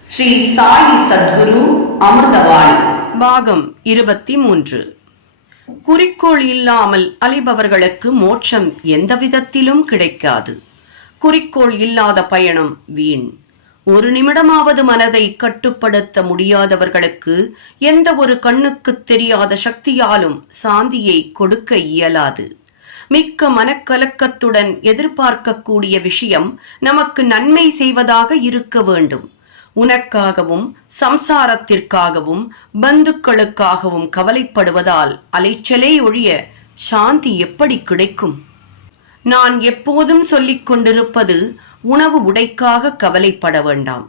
ஸ்ரீ சாயி சத்குரு அமிர்தவாணி பாகம் இருபத்தி மூன்று குறிக்கோள் இல்லாமல் அலைபவர்களுக்கு மோட்சம் எந்த விதத்திலும் கிடைக்காது. குறிக்கோள் இல்லாத பயணம் வீண். ஒரு நிமிடமாவது மனதை கட்டுப்படுத்த முடியாதவர்களுக்கு எந்த ஒரு கண்ணுக்கு தெரியாத சக்தியாலும் சாந்தியை கொடுக்க இயலாது. மிக்க மனக்கலக்கத்துடன் எதிர்பார்க்கக்கூடிய விஷயம் நமக்கு நன்மை செய்வதாக இருக்க வேண்டும். உனக்காகவும் சம்சாரத்திற்காகவும் பந்துக்களுக்காகவும் கவலைப்படுவதால் அலைச்சலே ஒழிய சாந்தி எப்படி கிடைக்கும்? நான் எப்போதும் சொல்லிக் கொண்டிருப்பது உணவு உடைக்காக கவலைப்பட வேண்டாம்.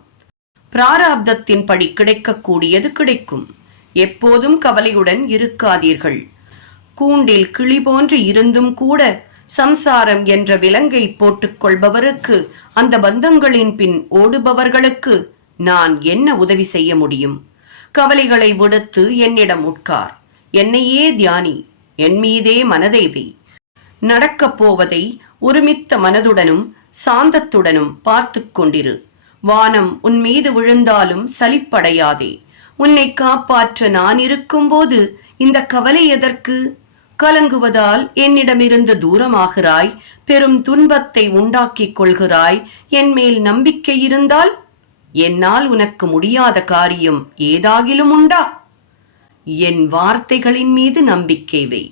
பிராராப்தத்தின்படி கிடைக்கக்கூடியது கிடைக்கும். எப்போதும் கவலையுடன் இருக்காதீர்கள். கூண்டில் கிளி போன்று இருந்தும் கூட சம்சாரம் என்ற விலங்கை போட்டுக் கொள்பவருக்கு அந்த பந்தங்களின் பின் ஓடுபவர்களுக்கு நான் என்ன உதவி செய்ய முடியும்? கவலைகளை விடுத்து என்னிடம் உட்கார். என்னையே தியானி என் மீதே மனதை வை நடக்கப் போவதை ஒருமித்த மனதுடனும் சாந்தத்துடனும் பார்த்து கொண்டிரு. வானம் உன் மீது விழுந்தாலும் சலிப்படையாதே. உன்னை காப்பாற்ற நான் இருக்கும்போது இந்த கவலை எதற்கு? கலங்குவதால் என்னிடமிருந்து தூரமாகிறாய். பெரும் துன்பத்தை உண்டாக்கிக் கொள்கிறாய். என் மேல் நம்பிக்கை இருந்தால் என்னால் உனக்கு முடியாத காரியம் ஏதாகிலும் உண்டா? என் வார்த்தைகளின் மீது நம்பிக்கை வை.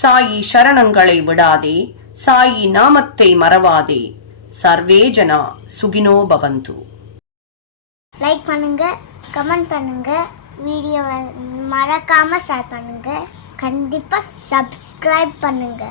சாயி சரணங்களை விடாதே சாயி நாமத்தை மறவாதே. சர்வே ஜனா சுகினோ பவந்து. லைக் பண்ணுங்க கமெண்ட் பண்ணுங்க வீடியோவை மறக்காம ஷேர் பண்ணுங்க. கண்டிப்பா சப்ஸ்கிரைப் பண்ணுங்க.